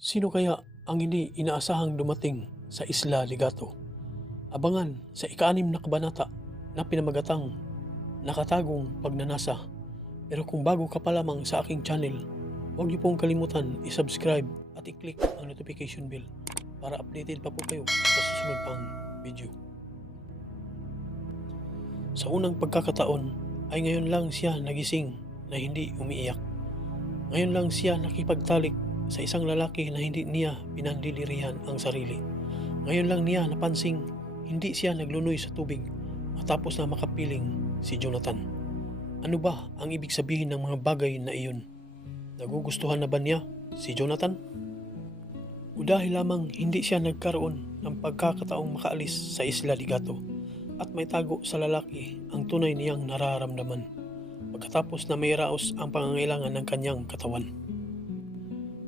Sino kaya ang hindi inaasahang dumating sa Isla Legato? Abangan sa ika-6 na kabanata na pinamagatang Nakatagong Pagnanasa. Pero kung bago ka pa lamang sa aking channel, huwag niyo pong kalimutan i-subscribe at i-click ang notification bell para updated pa po kayo sa susunod pang video. Sa unang pagkakataon ay ngayon lang siya nagising na hindi umiiyak. Ngayon lang siya nakipagtalik sa isang lalaki na hindi niya pinandidirihan ang sarili. Ngayon lang niya napansing hindi siya naglunoy sa tubig matapos na makapiling si Jonathan. Ano ba ang ibig sabihin ng mga bagay na iyon? Nagugustuhan na ba niya si Jonathan? O dahil lamang hindi siya nagkaroon ng pagkakataong makaalis sa Isla Legato at may tago sa lalaki ang tunay niyang nararamdaman pagkatapos na may raos ang pangangailangan ng kanyang katawan.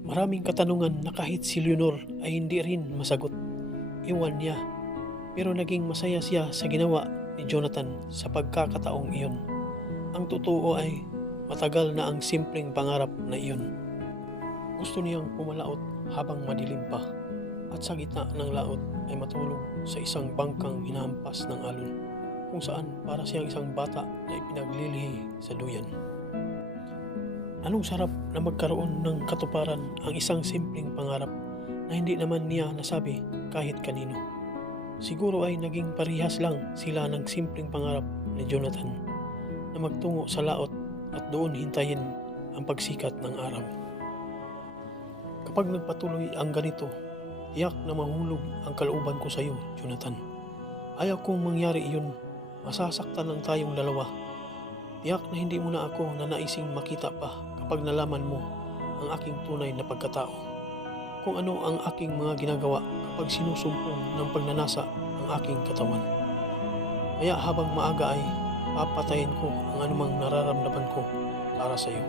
Maraming katanungan na kahit si Leonor ay hindi rin masagot. Iwan niya, pero naging masaya siya sa ginawa ni Jonathan sa pagkakataong iyon. Ang totoo ay matagal na ang simpleng pangarap na iyon. Gusto niyang pumalaot habang madilim pa at sa gitna ng laot ay matulog sa isang bangkang hinahampas ng alon kung saan para siyang isang bata na ipinaglilihi sa duyan. Anong sarap na magkaroon ng katuparan ang isang simpleng pangarap na hindi naman niya nasabi kahit kanino. Siguro ay naging parihas lang sila ng simpleng pangarap ni Jonathan na magtungo sa laot at doon hintayin ang pagsikat ng araw. Kapag nagpatuloy ang ganito, tiyak na mahulog ang kalooban ko sa iyo, Jonathan. Ayaw kong mangyari iyon, masasaktan lang tayong dalawa. Tiyak na hindi mo na ako nanaising makita pa kapag nalaman mo ang aking tunay na pagkatao. Kung ano ang aking mga ginagawa kapag sinusumpong ng pagnanasa ang aking katawan. Kaya habang maaga ay papatayin ko ang anumang nararamdaman ko para sa iyo.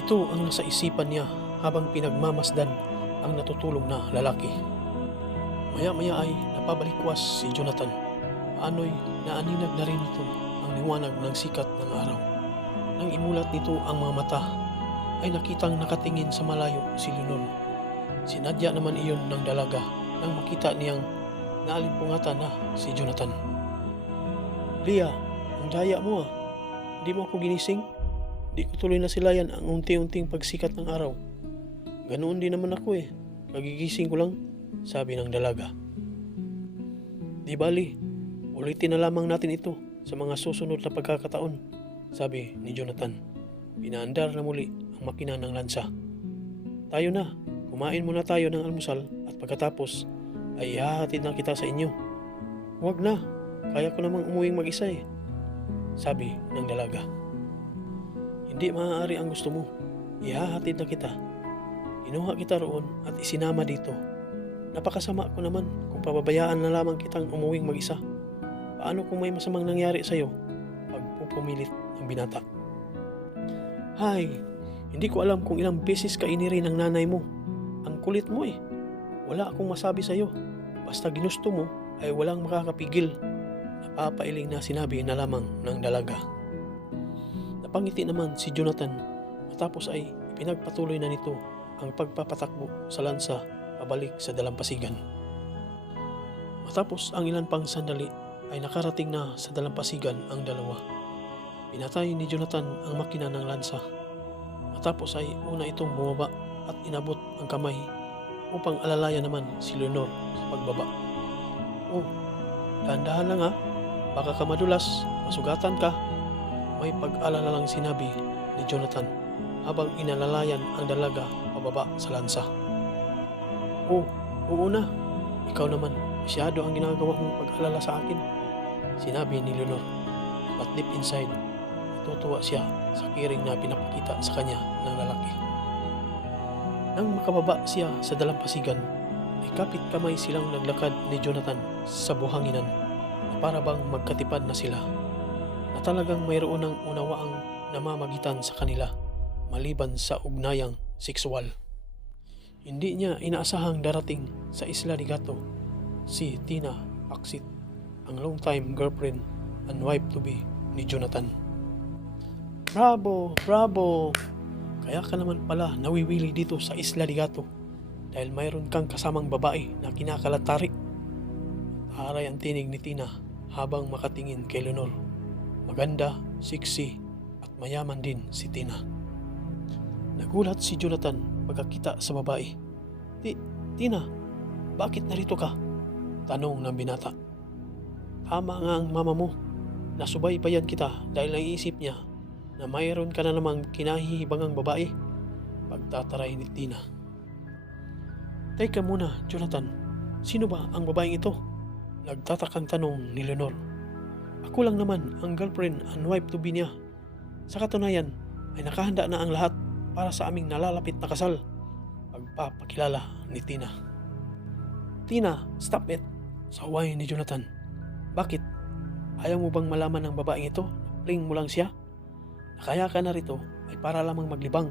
Ito ang nasa isipan niya habang pinagmamasdan ang natutulog na lalaki. Maya-maya ay napabalikwas si Jonathan. Paano'y naaninag na rin ito ang liwanag ng sikat ng araw. Nang imulat nito ang mga mata, ay nakitang nakatingin sa malayo si Leonor. Sinadya naman iyon ng dalaga nang makita niyang naalimpungatan na si Jonathan. "Lia, ang daya mo ah. Hindi mo ako ginising? Di ko tuloy na silayan ang unti-unting pagsikat ng araw. Ganoon din naman ako eh. Kagigising ko lang," sabi ng dalaga. "Di bali, ulitin na lamang natin ito sa mga susunod na pagkakataon," sabi ni Jonathan. Pinaandar na muli ang makina ng lansa. "Tayo na, kumain muna tayo ng almusal at pagkatapos ay ihahatid na kita sa inyo." "Huwag na, kaya ko namang umuwing mag-isa eh," sabi ng dalaga. "Hindi maaari ang gusto mo, ihahatid na kita. Inuha kita roon at isinama dito. Napakasama ko naman kung pababayaan na lamang kitang umuwing mag-isa. Paano kung may masamang nangyari sa iyo?" Pagpupumilit ang binata. "Hay, hindi ko alam kung ilang beses ka iniri ng nanay mo. Ang kulit mo eh. Wala akong masabi sa iyo. Basta ginusto mo ay walang makakapigil," napapailing na sinabi na lamang ng dalaga. Napangiti naman si Jonathan matapos ay ipinagpatuloy na nito ang pagpapatakbo sa lansa pabalik sa dalampasigan. Matapos ang ilan pang sandali ay nakarating na sa dalampasigan ang dalawa. Pinatay ni Jonathan ang makina ng lansa. Matapos ay una itong bumaba at inabot ang kamay upang alalayan naman si Leonor sa pagbaba. "Oh, dahan-dahan lang ha. Baka ka madulas, masugatan ka," may pag-alala lang sinabi ni Jonathan habang inalalayan ang dalaga pababa sa lansa. "Oh, oo na. Ikaw naman, masyado ang ginagawa mong pag-alala sa akin," sinabi ni Leonor. But deep inside, natutuwa siya sa kiring na pinapakita sa kanya ng lalaki. Nang makababa siya sa dalampasigan, ay kapit kamay silang naglakad ni Jonathan sa buhanginan na para bang magkatipad na sila, na talagang mayroon ng unawaang namamagitan sa kanila maliban sa ugnayang sexual. Hindi niya inaasahang darating sa Isla Legato si Tina Paksit, ang long-time girlfriend and wife-to-be ni Jonathan. "Bravo! Bravo! Kaya ka naman pala nawiwili dito sa Isla Ligato dahil mayroon kang kasamang babae na kinakalatari. Aray ang tinig ni Tina habang makatingin kay Leonor. Maganda, sexy at mayaman din si Tina. Nagulat si Jonathan pagkakita sa babae. Tina, bakit narito ka? Tanong ng binata. Tama nga ang mama mo. Nasubaybayan kita dahil naiisip niya na mayroon ka na namang kinahihibangang babae. Pagtataray ni Tina. Teka muna, Jonathan. Sino ba ang babaeng ito? Nagtatakang tanong ni Leonor. Ako lang naman ang girlfriend and wife to be niya. Sa katunayan ay nakahanda na ang lahat para sa aming nalalapit na kasal. Pagpapakilala ni Tina. Tina, stop it! Saway ni Jonathan. Bakit? Ayaw mo bang malaman ng babaeng ito? Pling mo lang siya? Nakaya ka na rito ay para lamang maglibang.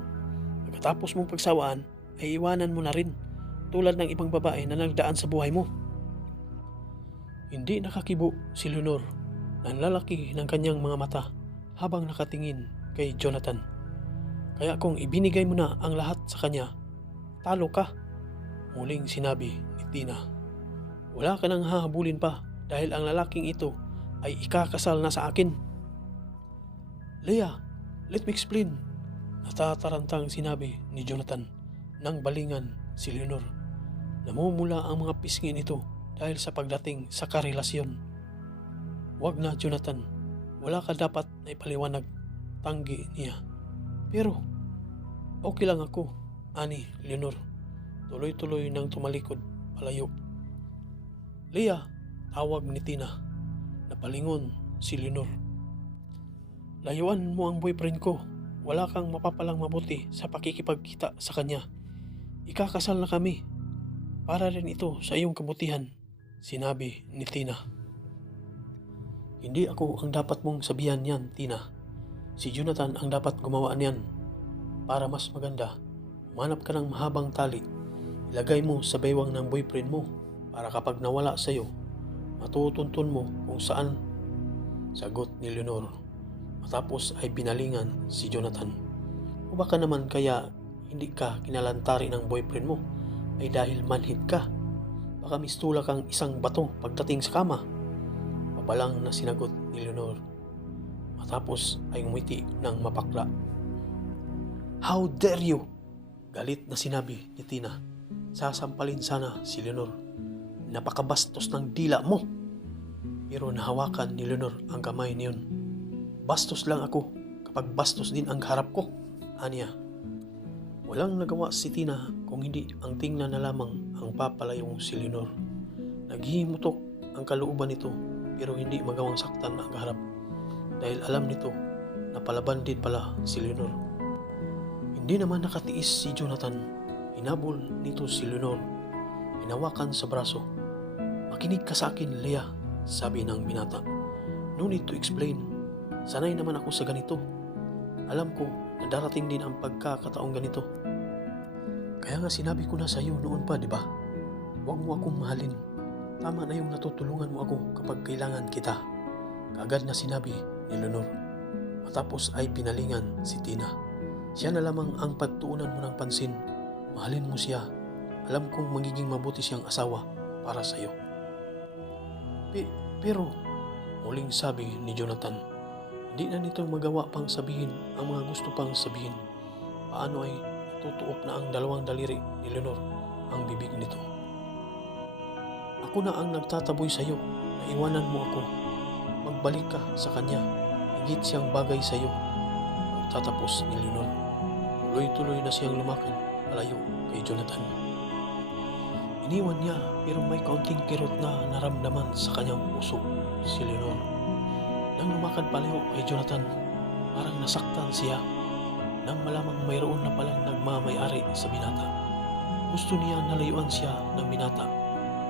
Pagkatapos mong pagsawaan ay iwanan mo na rin tulad ng ibang babae na nagdaan sa buhay mo. Hindi nakakibo si Leonor na lalaki ng kanyang mga mata habang nakatingin kay Jonathan. Kaya kung ibinigay mo na ang lahat sa kanya, talo ka. Muling sinabi ni Tina. Wala ka nang hahabulin pa dahil ang lalaking ito ay ikakasal na sa akin. Leah, let me explain. Natatarantang sinabi ni Jonathan nang balingan si Leonor. Namumula ang mga pisngi nito dahil sa pagdating sa karelasyon. Wag na, Jonathan. Wala ka dapat na ipaliwanag. Tanggi niya. Pero, okay lang ako, ani Leonor. Tuloy-tuloy nang tumalikod palayo. Leah, tawag ni Tina. Napalingon si Leonor. Layuan mo ang boyfriend ko. Wala kang mapapalang mabuti sa pakikipagkita sa kanya. Ikakasal na kami. Para rin ito sa iyong kabutihan, sinabi ni Tina. Hindi ako ang dapat mong sabihan yan, Tina. Si Jonathan ang dapat gumawa niyan. Para mas maganda, umanap ka ng mahabang tali. Ilagay mo sa baywang ng boyfriend mo para kapag nawala sa iyo, matutuntun mo kung saan. Sagot ni Leonor. Matapos ay binalingan si Jonathan. O baka naman kaya hindi ka kinalantari ng boyfriend mo ay dahil manhid ka. Baka mistula kang isang bato pagdating sa kama. Mabalang na sinagot ni Leonor. Matapos ay ngumiti ng mapakla. How dare you! Galit na sinabi ni Tina. Sasampalin sana si Leonor. Napakabastos ng dila mo. Pero nahawakan ni Leonor ang kamay niyon. Bastos lang ako kapag bastos din ang harap ko, aniya. Walang nagawa si Tina kung hindi ang tingnan na lamang ang papalayong si Leonor. Naghihimutok ang kalooban nito pero hindi magawang saktan ang kaharap dahil alam nito na palaban din pala si Leonor. Hindi naman nakatiis si Jonathan. Hinabol nito si Leonor. Hinawakan sa braso. Makinig ka sa akin, Leah, sabi ng binata. No need to explain. Sanay naman ako sa ganito. Alam ko na darating din ang pagkakataong ganito. Kaya nga sinabi ko na sa iyo noon pa, di ba? Huwag mo akong mahalin. Tama na yung natutulungan mo ako kapag kailangan kita. Kaagad na sinabi ni Leonor. Matapos ay pinalingan si Tina. Siya na lamang ang pagtuunan mo ng pansin. Mahalin mo siya. Alam kong magiging mabuti siyang asawa para sa iyo. Pero, muling sabi ni Jonathan, hindi na nito magawa pang sabihin ang mga gusto pang sabihin. Paano ay tutuop na ang dalawang daliri ni Leonor ang bibig nito. Ako na ang nagtataboy sa iyo na iwanan mo ako. Magbalik ka sa kanya. Higit siyang bagay sa iyo. Magtatapos ni Leonor. Tuloy-tuloy na siyang lumakad palayo kay Jonathan. Iniwan niya pero may kaunting kirot na naramdaman sa kanyang puso si Leonor. Nang lumakad palayo kay Jonathan, parang nasaktan siya nang malamang mayroon na palang nagmamay-ari sa binata. Gusto niya nalayuan siya ng binata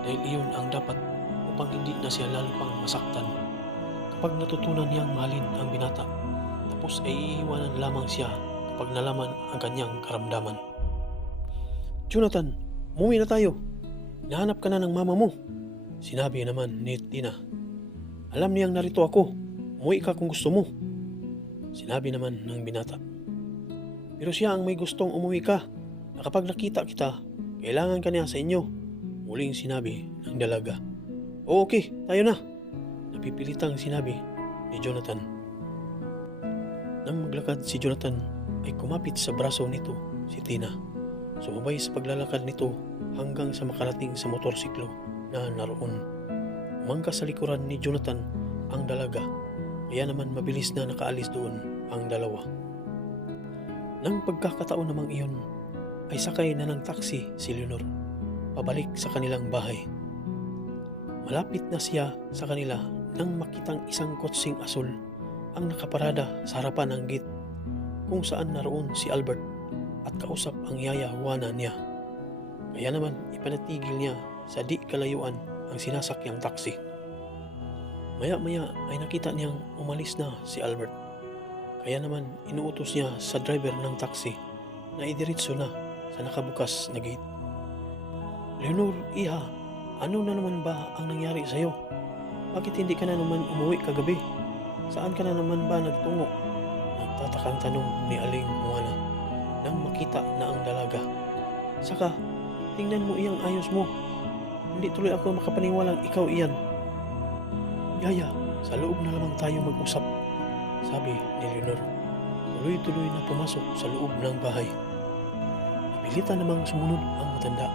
dahil iyon ang dapat upang hindi na siya lalo pang masaktan. Kapag natutunan niyang mahalin ang binata, tapos ay iiwanan lamang siya kapag nalaman ang kanyang karamdaman. Jonathan, umuwi na tayo. Nahanap ka na ng mama mo. Sinabi naman ni Tina. Alam niyang narito ako. Umuwi ka kung gusto mo. Sinabi naman ng binata. Pero siya ang may gustong umuwi ka. Na kapag nakita kita, kailangan ka niya sa inyo. Muling sinabi ng dalaga. O okay, tayo na. Napipilitang sinabi ni Jonathan. Nang maglakad si Jonathan ay kumapit sa braso nito si Tina. Sumabay sa paglalakad nito hanggang sa makarating sa motorsiklo na naroon. Umangkas sa likuran ni Jonathan ang dalaga, kaya naman mabilis na nakaalis doon ang dalawa. Nang pagkakataon namang iyon ay sakay na ng taxi si Leonor pabalik sa kanilang bahay. Malapit na siya sa kanila nang makitang isang kotseng asul ang nakaparada sa harapan ng gate kung saan naroon si Albert at kausap ang yaya Juana niya. Kaya naman ipanatigil niya sa di kalayuan ang sinasakyang taxi. Maya-maya ay nakita niyang umalis na si Albert. Kaya naman inuutos niya sa driver ng taxi na idiretso na sa nakabukas na gate. Leonor, iha, ano na naman ba ang nangyari sa'yo? Bakit hindi ka na naman umuwi kagabi? Saan ka na naman ba nagtungo? Nagtatakang tanong ni Aling Juana nang makita na ang dalaga. Saka, tingnan mo iyang ayos mo. Hindi tuloy ako makapaniwalang ikaw iyan. Yaya, sa loob na lamang tayo mag-usap, sabi ni Leonor. Tuloy-tuloy na pumasok sa loob ng bahay. Napilitan namang sumunod ang matanda.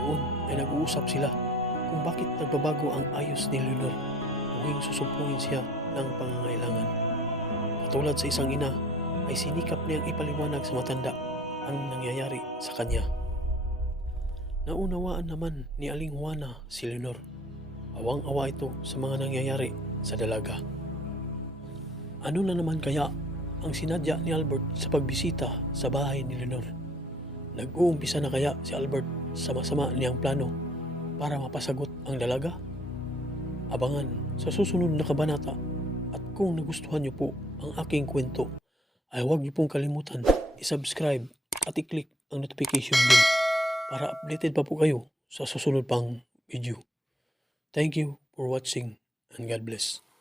Noon ay nag-uusap sila kung bakit nagbabago ang ayos ni Leonor tuwing susumpungin siya ng pangangailangan. Katulad sa isang ina, ay sinikap niyang ipaliwanag sa matanda ang nangyayari sa kanya. Naunawaan naman ni Aling Juana si Leonor. Awang-awa ito sa mga nangyayari sa dalaga. Ano na naman kaya ang sinadya ni Albert sa pagbisita sa bahay ni Leonor? Nag-uumpisa na kaya si Albert sa masama niyang plano para mapasagot ang dalaga? Abangan sa susunod na kabanata, at kung nagustuhan niyo po ang aking kwento, ay huwag niyo pong kalimutan i-subscribe at i-click ang notification bell para updated pa po kayo sa susunod pang video. Thank you for watching and God bless.